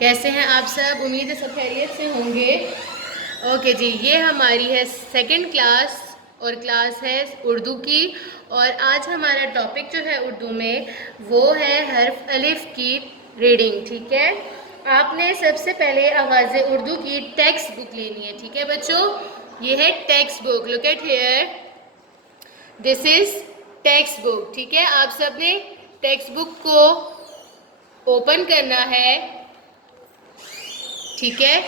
कैसे हैं आप सब? उम्मीद है सब खैरियत से होंगे। ओके जी, ये हमारी है सेकंड क्लास और क्लास है उर्दू की। और आज हमारा टॉपिक जो है उर्दू में वो है हर्फ अलिफ की रीडिंग। ठीक है, आपने सबसे पहले आवाज़ उर्दू की टेक्स्ट बुक लेनी है। ठीक है बच्चों, ये है text book. Look at here, this is text book. ठीक है, आप सब ने टेक्स्ट बुक को ओपन करना है। ठीक है,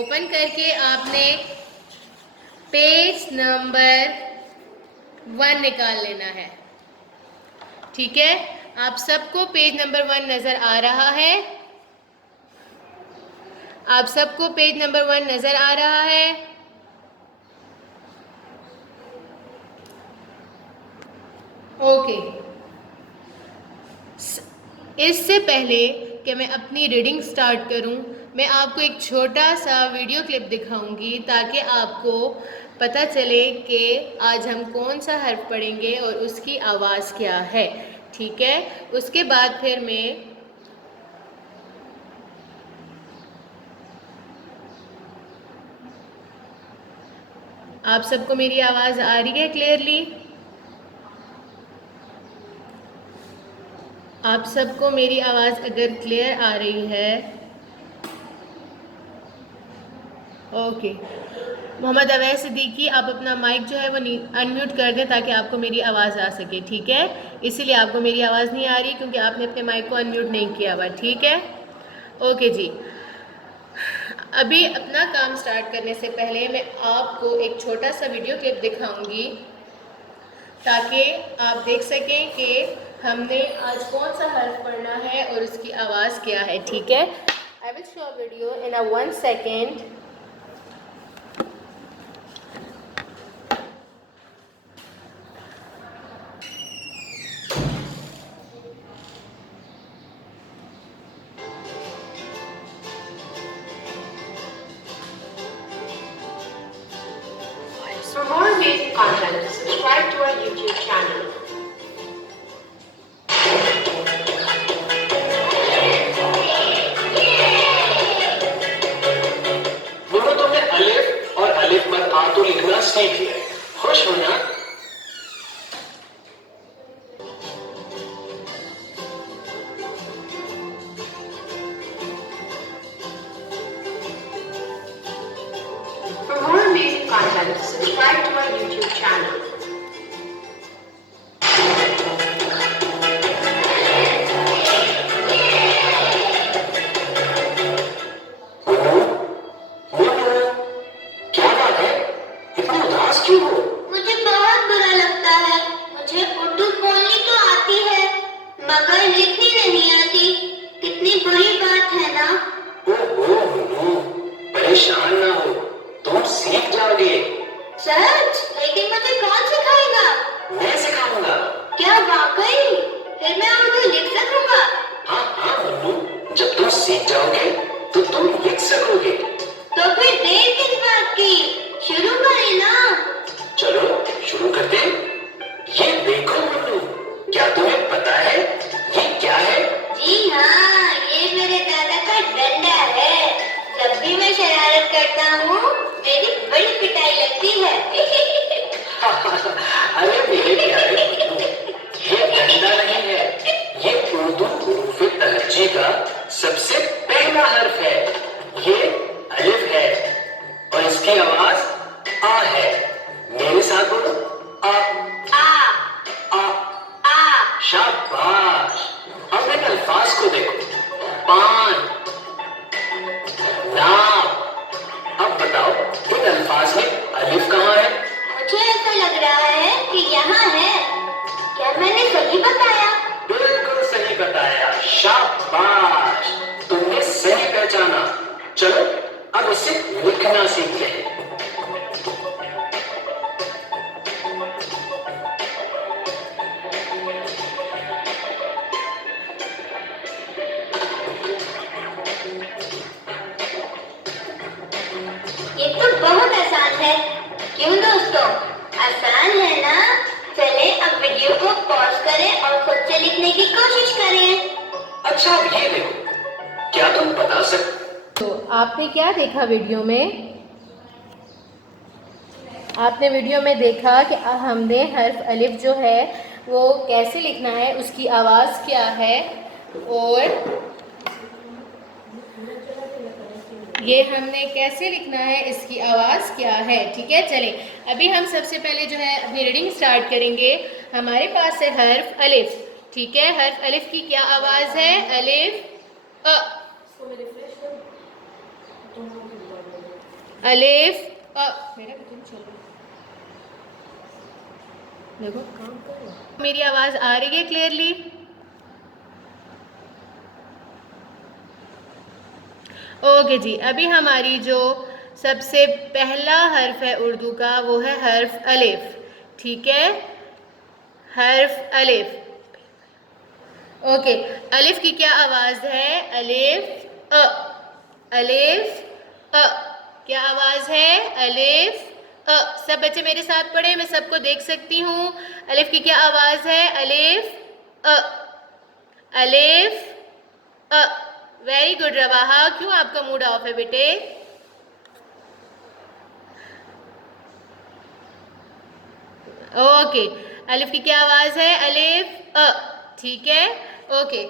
ओपन करके आपने पेज नंबर 1 निकाल लेना है। ठीक है, आप सबको पेज नंबर 1 नजर आ रहा है? आप सबको पेज नंबर 1 नजर आ रहा है? ओके, इससे पहले कि मैं अपनी रीडिंग स्टार्ट करूं, मैं आपको एक छोटा सा वीडियो क्लिप दिखाऊंगी ताकि आपको पता चले कि आज हम कौन सा हर्फ पढ़ेंगे और उसकी आवाज़ क्या है। ठीक है, उसके बाद फिर मैं आप सबको मेरी आवाज़ आ रही है क्लियरली? आप सबको मेरी आवाज़ अगर क्लियर आ रही है, ओके। मोहम्मद अवैस सिद्दीकी, आप अपना माइक जो है वो अनम्यूट कर दें ताकि आपको मेरी आवाज़ आ सके। ठीक है, इसीलिए आपको मेरी आवाज़ नहीं आ रही क्योंकि आपने अपने माइक को अनम्यूट नहीं किया हुआ। ठीक है, ओके जी। अभी अपना काम स्टार्ट करने से पहले मैं आपको एक छोटा सा वीडियो क्लिप दिखाऊंगी ताकि आप देख सकें कि हमने आज कौन सा हर्फ पढ़ना है और उसकी आवाज़ क्या है। ठीक है, I will show video in a 1 second. For more amazing content, subscribe to our YouTube channel. बोलो, तुमने अलिफ और अलिफ पर आ तो लिखना सीख लिया, खुश हो ना? For more amazing content, subscribe to our YouTube channel. क्या बात है, इतना उदास क्यों हो? मुझे बहुत बुरा लगता है। मुझे उर्दू बोलनी तो आती है मगर लिखनी नहीं आती। कितनी बुरी बात है ना। ओहो मुन्नू, परेशान ना हो, तुम सीख जाओगे। सच? लेकिन मुझे कौन सिखाएगा? मैं सिखाऊंगा। क्या वाकई? फिर मैं उर्दू लिख सकूंगा? हाँ हाँ मुन्नू, जब तुम सीख जाओगे तो तुम लिख सकोगे। तो फिर देर किस बात की? शुरू करें ना। चलो शुरू करते हैं। ये देखो मुन्नू, क्या तुम्हें पता है ये क्या है? जी हाँ, ये मेरे दादा का डंडा है। जब भी मैं शरारत करता हूँ मेरी बड़ी पिटाई लगती है। अरे मेरे प्यारे मुन्नू, ये डंडा नहीं है, ये उर्दू हुरूफ तहज्जी का सबसे पहला हर्फ है। ये अलिफ है और इसकी आवाज आ है। मेरे साथ बोलो, आ। आ आ। आ शाबाश। अब इन अल्फाज को देखो, पान, नाम। अब बताओ इन अल्फाज में अलिफ कहाँ है? मुझे ऐसा लग रहा है कि यहाँ है। क्या मैंने सही बताया? बिल्कुल सही बताया, शाबाश, तुमने सही पहचाना। चलो अब इसे लिखना सीखते हैं। ये तो बहुत आसान है। क्यों दोस्तों, आसान है ना? चले अब वीडियो को पॉज करें और खुद से लिखने की कोशिश करें। अच्छा अब ये देखो, क्या तुम बता सकते आपने क्या देखा वीडियो में? आपने वीडियो में देखा कि हमने हर्फ अलिफ जो है वो कैसे लिखना है, उसकी आवाज़ क्या है, और ये हमने कैसे लिखना है, इसकी आवाज़ क्या है। ठीक है, चलें अभी हम सबसे पहले जो है अपनी रीडिंग स्टार्ट करेंगे। हमारे पास है हर्फ अलिफ। ठीक है, हर्फ अलिफ की क्या आवाज़ है? अलिफ अ, अलिफ अ। मेरा कितनी चल रहा है, देखो काम कर रहा है। मेरी आवाज़ आ रही है क्लियरली? ओके जी, अभी हमारी जो सबसे पहला हर्फ है उर्दू का वो है हर्फ अलिफ। ठीक है, हर्फ अलिफ। ओके, अलिफ की क्या आवाज़ है? अलिफ अ, अलिफ अ। क्या आवाज़ है? अलिफ अ। सब बच्चे मेरे साथ पढ़े, मैं सबको देख सकती हूँ। अलिफ की क्या आवाज़ है? अलिफ अ, अलिफ अ। वेरी गुड रवाहा, क्यों आपका मूड ऑफ है बेटे? ओके, अलिफ की क्या आवाज़ है? अलिफ अ। ठीक है, ओके।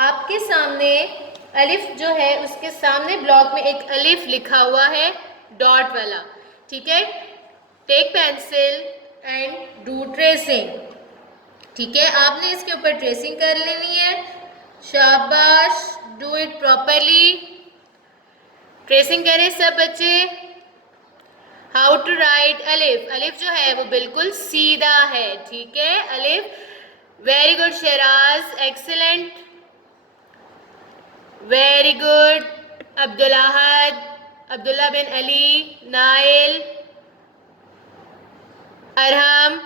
आपके सामने अलिफ जो है उसके सामने ब्लॉक में एक अलिफ लिखा हुआ है डॉट वाला। ठीक है, take pencil and do tracing. ठीक है, आपने इसके ऊपर ट्रेसिंग कर लेनी है। शाबाश, डू इट प्रॉपरली। ट्रेसिंग करें सब बच्चे। हाउ टू राइट अलिफ? अलिफ जो है वो बिल्कुल सीधा है। ठीक है, Alif. Very good Shahraz, excellent, very good. Abdul Ahad, Abdullah bin Ali, Nail, Arham,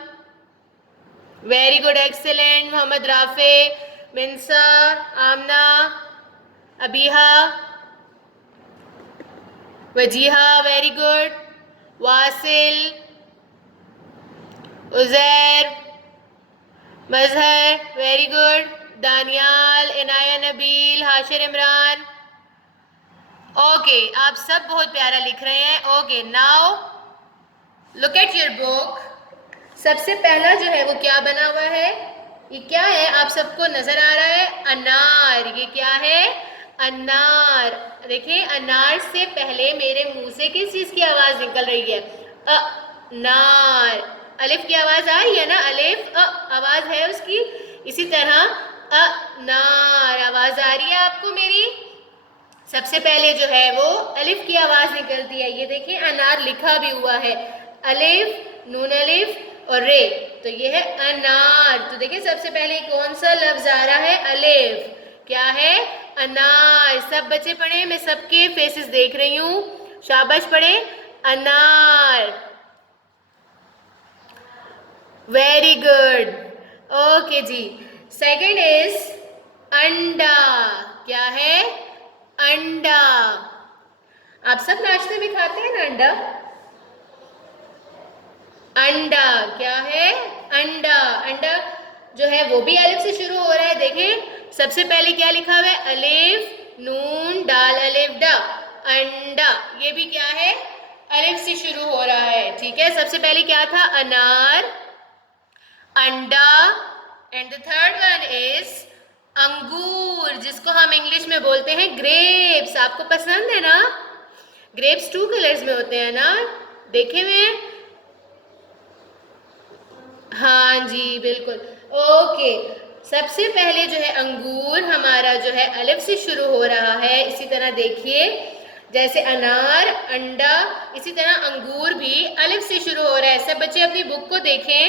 very good, excellent. Mohammad Rafe, Minsa, Amna, Abiha, Wajiha, very good. Wasil, Uzair, Mazhar, very good. Daniyal, Inaya Nabeel, Hashir Imran. Okay, आप सब बहुत प्यारा लिख रहे हैं। Okay, now look at your book. सबसे पहला जो है वो क्या बना हुआ है? ये क्या है? आप सबको नजर आ रहा है? अनार। ये क्या है? अनार। देखिए, अनार से पहले मेरे मुंह से किस चीज की आवाज निकल रही है? अनार। अलिफ की आवाज आ रही है ना? अलिफ अ आवाज है उसकी। इसी तरह अनार आवाज आ रही है आपको मेरी? सबसे पहले जो है वो अलिफ की आवाज निकलती है। ये देखिए, अनार लिखा भी हुआ है, अलिफ, नून अलिफ और रे, तो ये है अनार। तो देखिए, सबसे पहले कौन सा लफ्ज आ रहा है? अलिफ। क्या है? अनार। सब बच्चे पढ़े, मैं सबके फेसेस देख रही हूँ। शाबाश, पढ़े अनार। Very good. ओके जी, सेकंड इज अंडा। क्या है? अंडा। आप सब नाश्ते में खाते हैं ना अंडा? अंडा क्या है? अंडा। अंडा जो है वो भी अलिफ से शुरू हो रहा है। देखें, सबसे पहले क्या लिखा हुआ है? अलिफ, नून, दाल, अलिफ, डा, अंडा। ये भी क्या है? अलिफ से शुरू हो रहा है। ठीक है, सबसे पहले क्या था? अनार, अंडा, and the third one is अंगूर, जिसको हम इंग्लिश में बोलते हैं ग्रेप्स। आपको पसंद है ना? ग्रेप्स 2 कलर्स में होते हैं ना, देखे हुए? हाँ जी, बिल्कुल। ओके, सबसे पहले जो है अंगूर हमारा जो है अलिफ से शुरू हो रहा है। इसी तरह देखिए, जैसे अनार, अंडा, इसी तरह अंगूर भी अलिफ से शुरू हो रहा है। सब बच्चे अपनी बुक को देखें,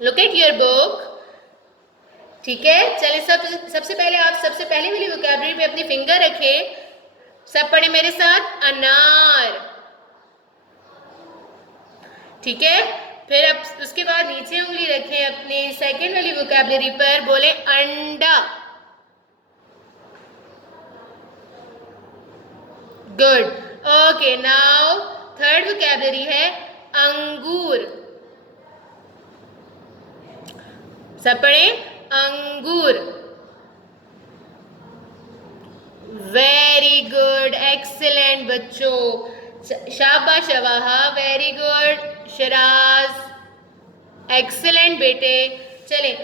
लुक एट योर बुक। ठीक है, चलिए सबसे पहले आप सबसे पहले वाली वोकैबुलरी पे अपनी फिंगर रखें। सब पढ़े मेरे साथ, अनार। ठीक है, फिर अब उसके बाद नीचे उंगली रखें अपनी सेकंड वाली वोकैबुलरी पर, बोले अंडा। Good. Okay, now third vocabulary है अंगूर। सब पढ़े, अंगूर। वेरी गुड, गुड, एक्सीलेंट बच्चों, शाबाश शवाहा, वेरी गुड शराज, एक्सीलेंट बेटे। चलें,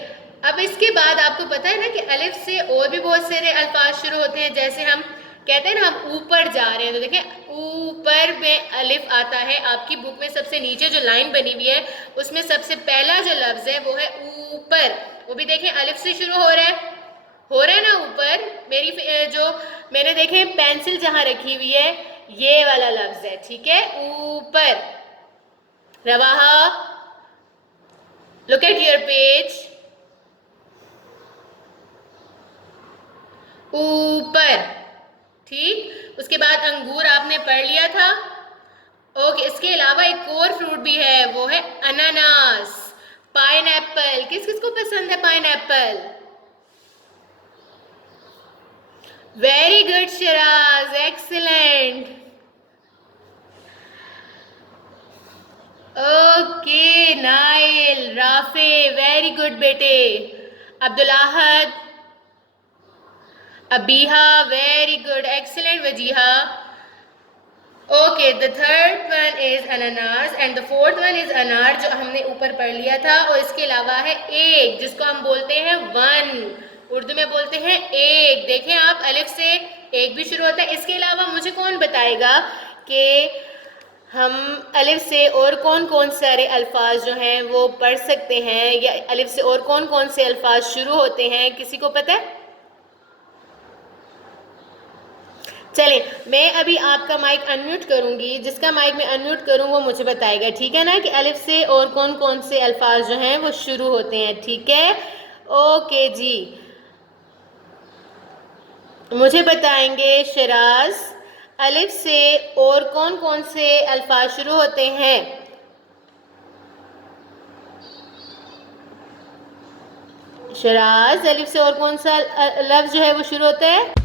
अब इसके बाद आपको पता है ना कि अलिफ से और भी बहुत सारे अल्फाज शुरू होते हैं। जैसे हम कहते हैं ना हम ऊपर जा रहे हैं, तो देखें ऊपर में अलिफ आता है। आपकी बुक में सबसे नीचे जो लाइन बनी हुई है उसमें सबसे पहला जो लफ्ज़ है वो है ऊपर, वो भी देखें अलिफ से शुरू हो रहा है ना ऊपर। मेरी जो मैंने देखे पेंसिल जहाँ रखी हुई है ये वाला लफ्ज़ है, ठीक है, ऊपर। Rawaha, look at your page, ऊपर, ठीक। उसके बाद अंगूर आपने पढ़ लिया था। ओके, इसके अलावा एक और फ्रूट भी है, वो है अनानास, पाइनएप्पल। किस किस को पसंद है pineapple? Very good Shahraz, excellent. Okay Nail, Rafe, very good बेटे। Abdul Ahad, Abiha, very good, excellent Wajiha. Okay, the third one is ananas and the fourth one is anar, जो हमने ऊपर पढ़ लिया था। और इसके अलावा है एक, जिसको हम बोलते हैं वन, उर्दू में बोलते हैं एक। देखें आप, अलिफ से एक भी शुरू होता है। इसके अलावा मुझे कौन बताएगा कि हम अलिफ से और कौन कौन सारे अल्फाज जो हैं वो पढ़ सकते हैं, या अलिफ से और कौन कौन से अल्फाज शुरू होते हैं? किसी को पता है? चलें, मैं अभी आपका माइक अनम्यूट करूंगी। जिसका माइक मैं अनम्यूट करूं वो मुझे बताएगा, ठीक है ना, कि अलिफ से और कौन कौन से अल्फाज जो हैं वो शुरू होते हैं, ठीक है। ओके जी, मुझे बताएंगे शराज, अलिफ से और कौन कौन से अल्फाज शुरू होते हैं? शराज, अलिफ से और कौन सा लफ्ज़ जो है वो शुरू होता है?